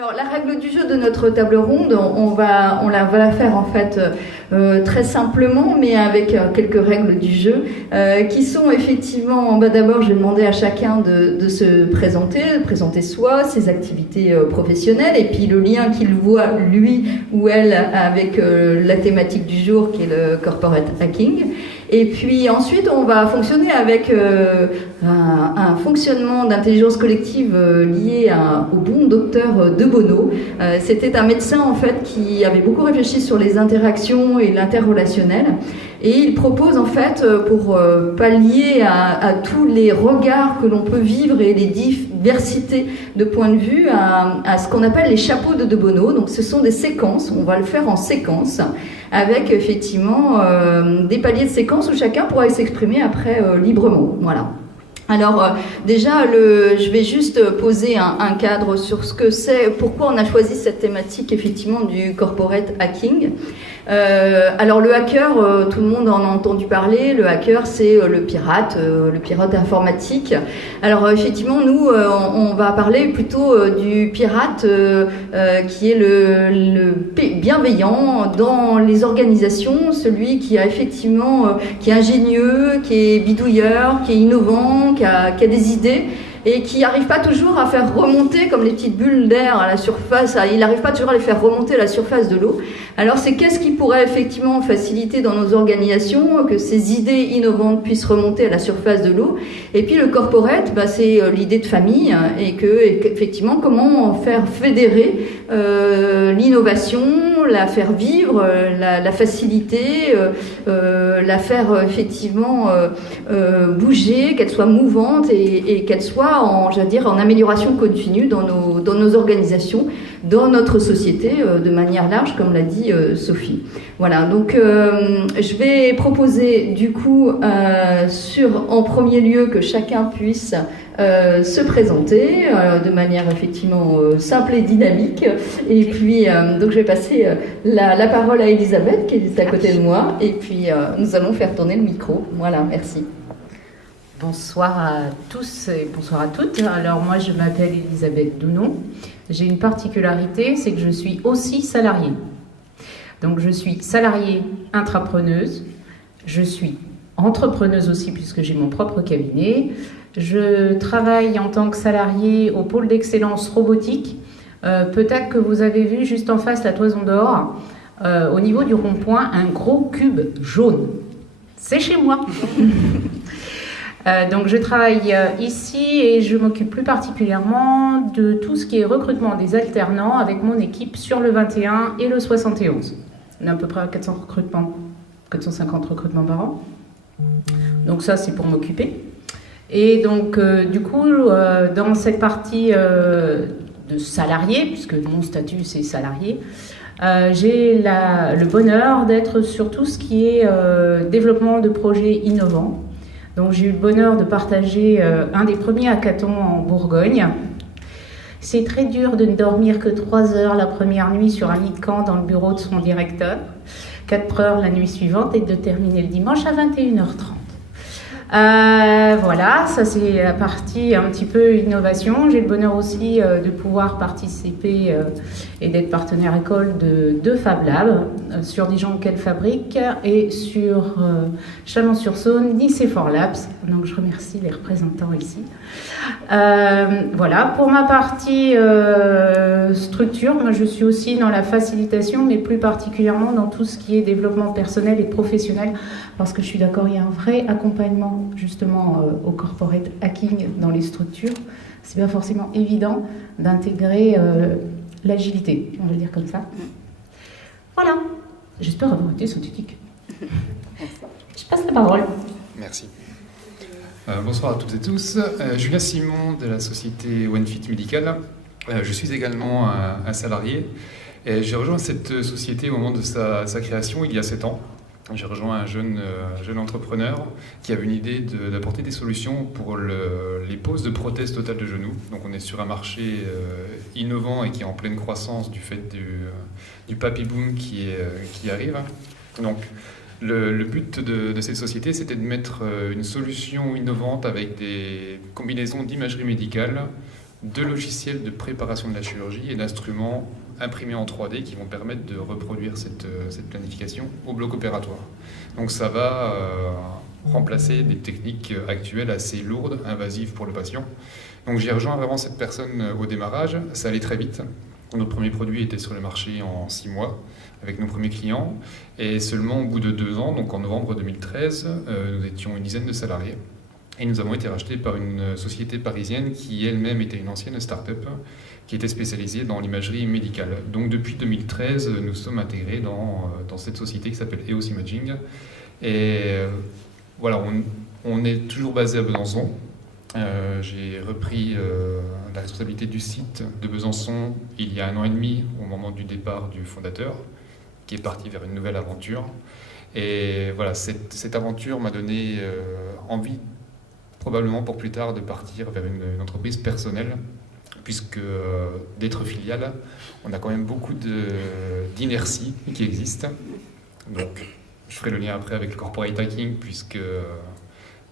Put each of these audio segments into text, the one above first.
Alors la règle du jeu de notre table ronde, on va la faire en fait très simplement, mais avec quelques règles du jeu qui sont effectivement, d'abord je vais demander à chacun de se présenter soi, ses activités professionnelles et puis le lien qu'il voit lui ou elle avec la thématique du jour qui est le corporate hacking. Et puis ensuite, on va fonctionner avec un fonctionnement d'intelligence collective lié au bon docteur de Bono. C'était un médecin en fait qui avait beaucoup réfléchi sur les interactions et l'interrelationnel. Et il propose en fait, pour pallier à tous les regards que l'on peut vivre et les diversités de points de vue, à ce qu'on appelle les chapeaux de Bono. Donc ce sont des séquences, on va le faire en séquence, avec effectivement des paliers de séquences où chacun pourra s'exprimer après librement. Voilà. Alors déjà, je vais juste poser un cadre sur ce que c'est, pourquoi on a choisi cette thématique effectivement du corporate hacking. Alors le hacker, tout le monde en a entendu parler. Le hacker, c'est le pirate informatique. Alors effectivement, nous, on va parler plutôt du pirate qui est le bienveillant dans les organisations, celui qui a effectivement, qui est ingénieux, qui est bidouilleur, qui est innovant, qui a des idées et qui n'arrive pas toujours à faire remonter, comme les petites bulles d'air à la surface, il n'arrive pas toujours à les faire remonter à la surface de l'eau. Alors c'est qu'est-ce qui pourrait effectivement faciliter dans nos organisations que ces idées innovantes puissent remonter à la surface de l'eau. Et puis le corporate, c'est l'idée de famille et effectivement comment faire fédérer l'innovation, la faire vivre, la faciliter, la faire effectivement bouger, qu'elle soit mouvante et qu'elle soit en amélioration continue dans nos organisations, dans notre société, de manière large, comme l'a dit Sophie. Voilà, donc je vais proposer du coup en premier lieu que chacun puisse se présenter de manière effectivement simple et dynamique. Et puis, donc je vais passer la parole à Elisabeth qui est à côté de moi. Et puis, nous allons faire tourner le micro. Voilà, merci. Bonsoir à tous et bonsoir à toutes. Alors moi je m'appelle Elisabeth Dounon. J'ai une particularité, c'est que je suis aussi salariée. Donc je suis salariée intrapreneuse, je suis entrepreneuse aussi puisque j'ai mon propre cabinet. Je travaille en tant que salariée au pôle d'excellence robotique. Peut-être que vous avez vu juste en face la Toison d'Or, au niveau du rond-point, un gros cube jaune. C'est chez moi. Donc je travaille ici et je m'occupe plus particulièrement de tout ce qui est recrutement des alternants avec mon équipe sur le 21 et le 71. On a à peu près 450 recrutements par an. Donc ça c'est pour m'occuper. Et donc du coup dans cette partie de salarié, puisque mon statut c'est salarié, j'ai le bonheur d'être sur tout ce qui est développement de projets innovants. Donc j'ai eu le bonheur de partager un des premiers hackathons en Bourgogne. C'est très dur de ne dormir que 3 heures la première nuit sur un lit de camp dans le bureau de son directeur, 4 heures la nuit suivante et de terminer le dimanche à 21h30. Voilà, ça c'est la partie un petit peu innovation. J'ai le bonheur aussi de pouvoir participer et d'être partenaire école de 2 Fab Labs sur Dijon Quelle Fabrique et sur Chalon-sur-Saône, Nice4 Labs. Donc je remercie les représentants ici. Voilà, pour ma partie structure, moi je suis aussi dans la facilitation, mais plus particulièrement dans tout ce qui est développement personnel et professionnel, parce que je suis d'accord, il y a un vrai accompagnement justement au corporate hacking dans les structures. C'est pas forcément évident d'intégrer l'agilité, on va le dire comme ça. Voilà, j'espère avoir été synthétique. Je passe la parole. Merci. Bonsoir à toutes et tous. Julien Simon de la société OneFit Medical. Je suis également un salarié. J'ai rejoint cette société au moment de sa création, il y a 7 ans. J'ai rejoint un jeune entrepreneur qui avait une idée d'apporter des solutions pour les poses de prothèses totales de genoux. Donc on est sur un marché innovant et qui est en pleine croissance du fait du papy boom qui arrive. Donc le but de cette société, c'était de mettre une solution innovante avec des combinaisons d'imagerie médicale de logiciels de préparation de la chirurgie et d'instruments imprimés en 3D qui vont permettre de reproduire cette planification au bloc opératoire. Donc ça va remplacer des techniques actuelles assez lourdes, invasives pour le patient. Donc j'ai rejoint vraiment cette personne au démarrage, ça allait très vite. Notre premier produit était sur le marché en 6 mois avec nos premiers clients et seulement au bout de 2 ans, donc en novembre 2013, nous étions une dizaine de salariés et nous avons été rachetés par une société parisienne qui elle-même était une ancienne start-up qui était spécialisée dans l'imagerie médicale. Donc depuis 2013, nous sommes intégrés dans cette société qui s'appelle EOS Imaging et voilà, on est toujours basé à Besançon. J'ai repris la responsabilité du site de Besançon il y a 1 an et demi au moment du départ du fondateur qui est parti vers une nouvelle aventure et voilà, cette aventure m'a donné envie probablement pour plus tard de partir vers une entreprise personnelle puisque d'être filiale on a quand même beaucoup d'inertie qui existe, donc je ferai le lien après avec le corporate hacking puisque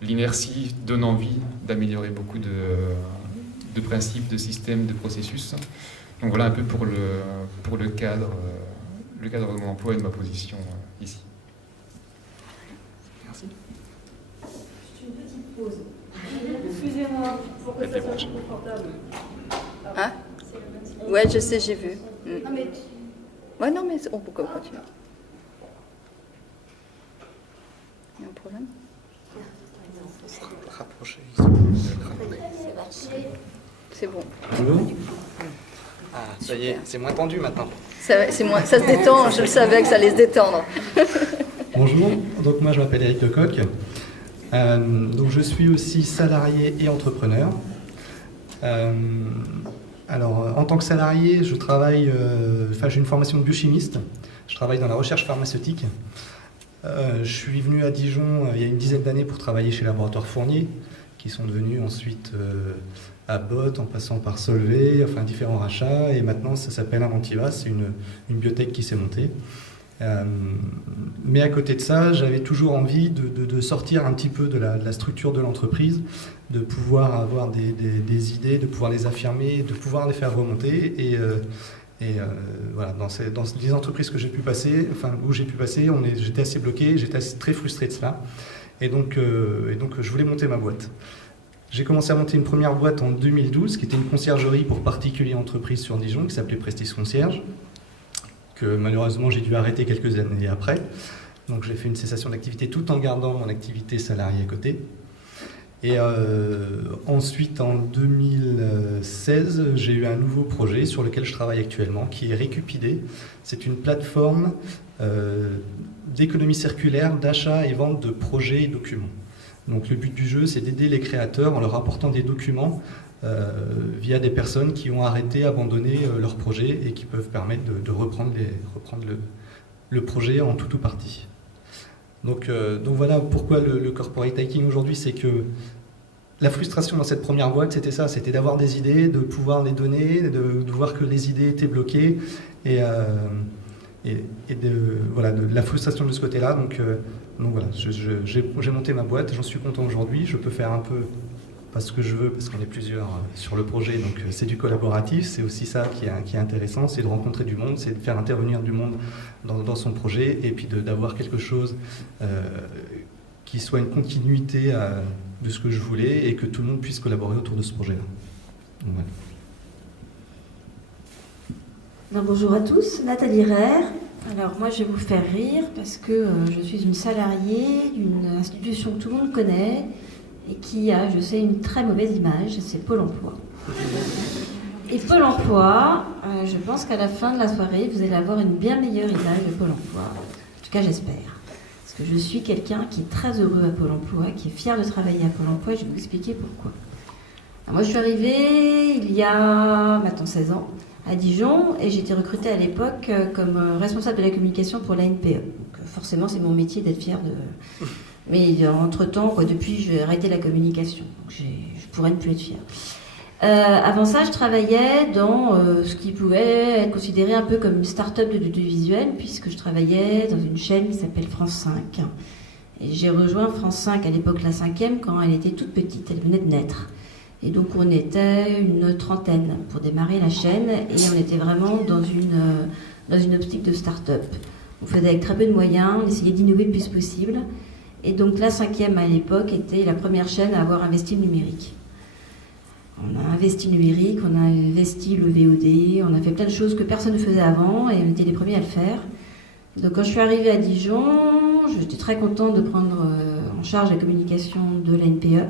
l'inertie donne envie d'améliorer beaucoup de principes, de systèmes, de processus. Donc voilà un peu pour le cadre de mon emploi et de ma position ici. Merci. Juste une petite pause. Excusez-moi, pour que ça soit plus confortable. Ah ouais, je sais, j'ai vu. Non, mais... Ouais, non, mais on peut continuer. Il y a un problème ? Rapprocher. C'est bon. Bonjour. Ah, ça y est, c'est moins tendu maintenant. Ça se détend, je le savais que ça allait se détendre. Bonjour, donc moi je m'appelle Eric Lecoq. Donc je suis aussi salarié et entrepreneur. Alors en tant que salarié, je travaille, j'ai une formation de biochimiste. Je travaille dans la recherche pharmaceutique. Je suis venu à Dijon il y a une dizaine d'années pour travailler chez Laboratoire Fournier, qui sont devenus ensuite Abbott, en passant par Solvay, enfin différents rachats, et maintenant ça s'appelle Inventiva, c'est une biotech qui s'est montée. Mais à côté de ça, j'avais toujours envie de sortir un petit peu de la structure de l'entreprise, de pouvoir avoir des idées, de pouvoir les affirmer, de pouvoir les faire remonter, et voilà, dans les entreprises que j'ai pu passer, où j'ai pu passer, j'étais assez bloqué, j'étais très frustré de cela. Et donc je voulais monter ma boîte. J'ai commencé à monter une première boîte en 2012, qui était une conciergerie pour particuliers entreprises sur Dijon, qui s'appelait Prestige Concierge, que malheureusement j'ai dû arrêter quelques années après. Donc j'ai fait une cessation d'activité tout en gardant mon activité salariée à côté. Et ensuite, en 2016, j'ai eu un nouveau projet sur lequel je travaille actuellement, qui est Récupidé. C'est une plateforme d'économie circulaire, d'achat et vente de projets et documents. Donc le but du jeu, c'est d'aider les créateurs en leur apportant des documents via des personnes qui ont arrêté, abandonné leur projet et qui peuvent permettre de reprendre le projet en tout ou partie. Donc voilà pourquoi le corporate hacking aujourd'hui, c'est que la frustration dans cette première boîte, c'était ça, c'était d'avoir des idées, de pouvoir les donner, de voir que les idées étaient bloquées et de la frustration de ce côté-là. Donc voilà, j'ai monté ma boîte, j'en suis content aujourd'hui, je peux faire un peu pas ce que je veux parce qu'on est plusieurs sur le projet, donc c'est du collaboratif, c'est aussi ça qui est intéressant, c'est de rencontrer du monde, c'est de faire intervenir du monde dans son projet et puis d'avoir quelque chose qui soit une continuité de ce que je voulais et que tout le monde puisse collaborer autour de ce projet-là. Voilà. Ben, bonjour à tous, Nathalie Rère. Alors moi je vais vous faire rire parce que je suis une salariée d'une institution que tout le monde connaît et qui a, je sais, une très mauvaise image, c'est Pôle emploi. Et Pôle emploi, je pense qu'à la fin de la soirée, vous allez avoir une bien meilleure image de Pôle emploi. En tout cas, j'espère. Parce que je suis quelqu'un qui est très heureux à Pôle emploi, qui est fier de travailler à Pôle emploi, et je vais vous expliquer pourquoi. Alors moi, je suis arrivée il y a maintenant 16 ans à Dijon, et j'ai été recrutée à l'époque comme responsable de la communication pour l'ANPE. Donc forcément, c'est mon métier d'être fière de... Mais entre-temps, depuis, j'ai arrêté la communication. Donc je pourrais ne plus être fière. Avant ça, je travaillais dans ce qui pouvait être considéré un peu comme une start-up de l'audiovisuel, puisque je travaillais dans une chaîne qui s'appelle France 5. Et j'ai rejoint France 5 à l'époque la 5e, quand elle était toute petite, elle venait de naître. Et donc on était une trentaine pour démarrer la chaîne et on était vraiment dans une optique de start-up. On faisait avec très peu de moyens, on essayait d'innover le plus possible. Et donc la 5e à l'époque était la première chaîne à avoir investi le numérique. On a investi le numérique, on a investi le VOD, on a fait plein de choses que personne ne faisait avant et on était les premiers à le faire. Donc quand je suis arrivée à Dijon, j'étais très contente de prendre en charge la communication de la NPE.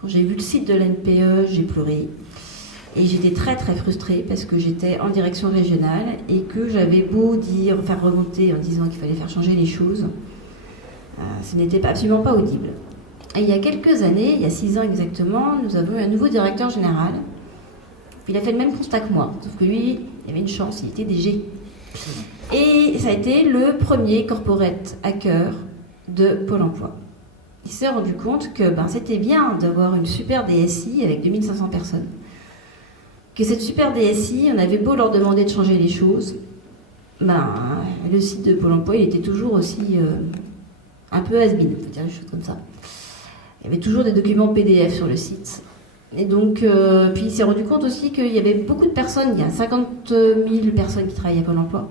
Quand j'ai vu le site de la NPE, j'ai pleuré. Et j'étais très très frustrée parce que j'étais en direction régionale et que j'avais beau faire remonter en disant qu'il fallait faire changer les choses, ce n'était absolument pas audible. Et il y a quelques années, il y a 6 ans exactement, nous avons eu un nouveau directeur général. Il a fait le même constat que moi, sauf que lui, il avait une chance, il était DG. Et ça a été le premier corporate hacker de Pôle emploi. Il s'est rendu compte que c'était bien d'avoir une super DSI avec 2500 personnes. Que cette super DSI, on avait beau leur demander de changer les choses, le site de Pôle emploi, il était toujours aussi un peu has-been, on peut dire des choses comme ça. Il y avait toujours des documents PDF sur le site. Et donc, puis il s'est rendu compte aussi qu'il y avait beaucoup de personnes, il y a 50 000 personnes qui travaillaient à Pôle emploi,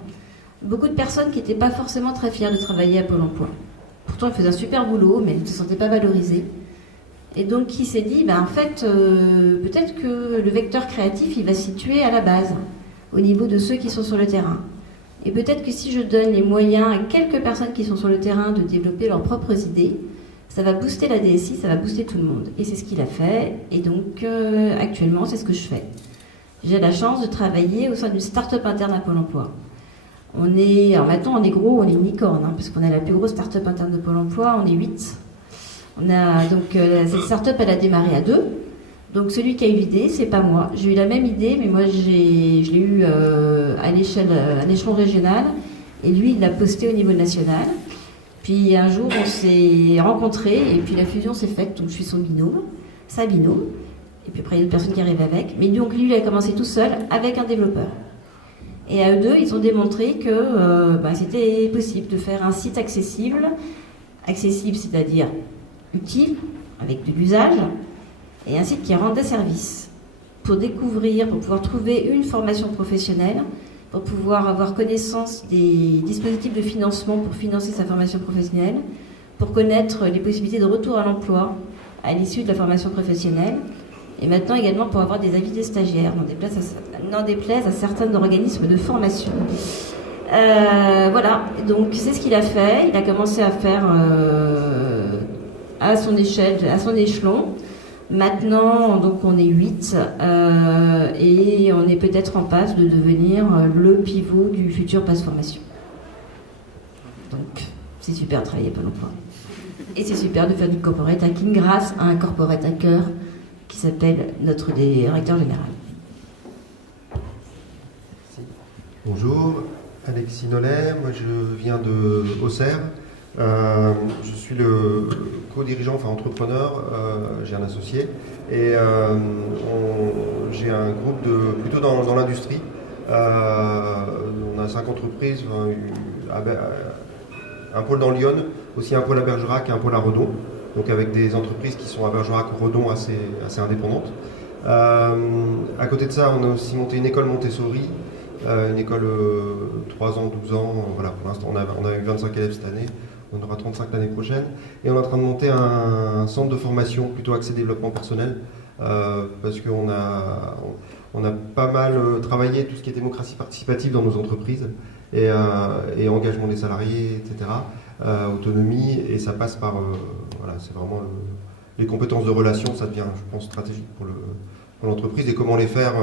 beaucoup de personnes qui n'étaient pas forcément très fières de travailler à Pôle emploi. Pourtant, ils faisaient un super boulot, mais ils ne se sentaient pas valorisés. Et donc, il s'est dit, en fait, peut-être que le vecteur créatif, il va se situer à la base, au niveau de ceux qui sont sur le terrain. Et peut-être que si je donne les moyens à quelques personnes qui sont sur le terrain de développer leurs propres idées, ça va booster la DSI, ça va booster tout le monde. Et c'est ce qu'il a fait. Et donc, actuellement, c'est ce que je fais. J'ai la chance de travailler au sein d'une start-up interne à Pôle emploi. Alors maintenant, on est gros, on est une licorne, parce qu'on a la plus grosse start-up interne de Pôle emploi, on est 8. Cette start-up, elle a démarré à 2. Donc celui qui a eu l'idée, c'est pas moi. J'ai eu la même idée, mais moi, je l'ai eu à l'échelon régional. Et lui, il l'a posté au niveau national. Puis un jour, on s'est rencontrés et puis la fusion s'est faite. Donc je suis son binôme, sa binôme. Et puis après, il y a une personne qui arrive avec. Mais donc lui, il a commencé tout seul avec un développeur. Et à eux deux, ils ont démontré que c'était possible de faire un site accessible, c'est-à-dire utile, avec de l'usage, et un site qui rendait service pour découvrir, pour pouvoir trouver une formation professionnelle, pour pouvoir avoir connaissance des dispositifs de financement pour financer sa formation professionnelle, pour connaître les possibilités de retour à l'emploi à l'issue de la formation professionnelle, et maintenant également pour avoir des avis des stagiaires, n'en déplaise à certains organismes de formation. Voilà, donc c'est ce qu'il a fait. Il a commencé à faire à son échelle, à son échelon. Maintenant, donc on est 8 et on est peut-être en passe de devenir le pivot du futur pass formation. Donc, c'est super de travailler à Pôle emploi. Et c'est super de faire du corporate hacking grâce à un corporate hacker qui s'appelle notre directeur général. Bonjour, Alexis Nollet, moi je viens de Auxerre. Je suis le co-dirigeant, entrepreneur, j'ai un associé et j'ai un groupe plutôt dans l'industrie. On a 5 entreprises, un pôle dans Lyon, aussi un pôle à Bergerac et un pôle à Redon, donc avec des entreprises qui sont à Bergerac ou Redon assez indépendantes. À côté de ça, on a aussi monté une école Montessori, une école 3 ans, 12 ans, voilà, pour l'instant on a eu 25 élèves cette année. On aura 35 l'année prochaine. Et on est en train de monter un centre de formation plutôt axé développement personnel parce qu'on a pas mal travaillé tout ce qui est démocratie participative dans nos entreprises et engagement des salariés, etc. Autonomie, et ça passe par... c'est vraiment les compétences de relation, ça devient, je pense, stratégique pour l'entreprise, et comment les faire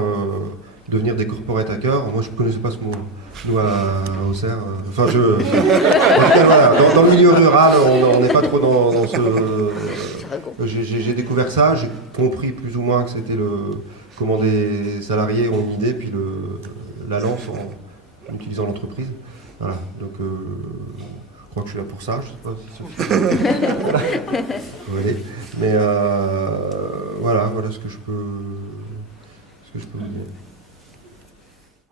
devenir des corporate hackers. Moi, je ne connaissais pas ce mot. Nous, à Auxerre, dans le milieu rural, on n'est pas trop dans ce... J'ai découvert ça, j'ai compris plus ou moins que c'était comment des salariés ont une idée, puis la lancent en utilisant l'entreprise. Voilà, donc je crois que je suis là pour ça, je ne sais pas si mais voilà ce que je peux vous dire.